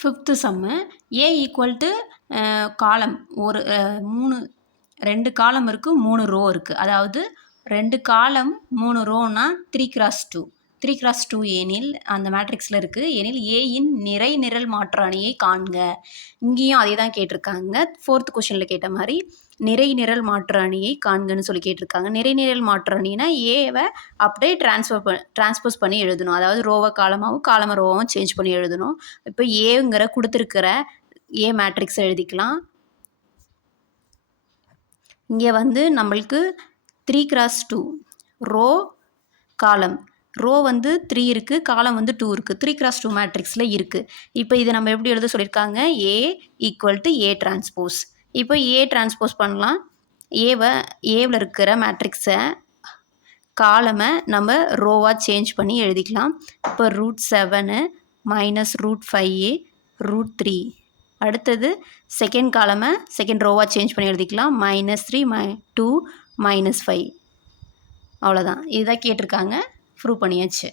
Fifth sum A equal to column ஒரு மூணு ரெண்டு காலம் இருக்குது மூணு ரோ இருக்குது அதாவது ரெண்டு காலம் மூணு ரோன்னா three cross two three cross two ஏனில் அந்த மேட்ரிக்ஸில் இருக்குது ஏனில் ஏயின் நிறை நிரல் மாற்று அணியை காண்க. இங்கேயும் அதே தான் கேட்டிருக்காங்க ஃபோர்த் கொஷனில் கேட்ட மாதிரி நிறை நிரல் மாற்று அணியை காண்கன்னு சொல்லி கேட்டிருக்காங்க. நிறை நிரல் மாற்று அணினா ஏவை அப்படியே ட்ரான்ஸ்ஃபர் ப ட்ரான்ஸ்போஸ் பண்ணி எழுதணும். அதாவது ரோவை காலமாகவும் காலம ரோவாகவும் சேஞ்ச் பண்ணி எழுதணும். இப்போ ஏங்கிற கொடுத்துருக்கிற ஏ மேட்ரிக்ஸ் எழுதிக்கலாம். இங்கே வந்து நம்மளுக்கு three cross two row column. Row வந்து த்ரீ இருக்குது காலம் வந்து டூ இருக்குது த்ரீ கிராஸ் டூ மேட்ரிக்ஸில் இருக்குது இப்போ இதை நம்ம எப்படி எழுத சொல்லியிருக்காங்க? A equal to A transpose இப்போ ஏ டிரான்ஸ்போஸ் பண்ணலாம். ஏவை ஏவில் இருக்கிற மேட்ரிக்ஸை காலமை நம்ம ரோவாக சேஞ்ச் பண்ணி எழுதிக்கலாம். இப்போ root seven minus root five root three அடுத்தது செகண்ட் காலமை செகண்ட் ரோவாக சேஞ்ச் பண்ணி எழுதிக்கலாம். மைனஸ் த்ரீ மை டூ மைனஸ் ஃபைவ் அவ்வளோதான் இதுதான் கேட்டிருக்காங்க. ફ્રૂપણીય છે.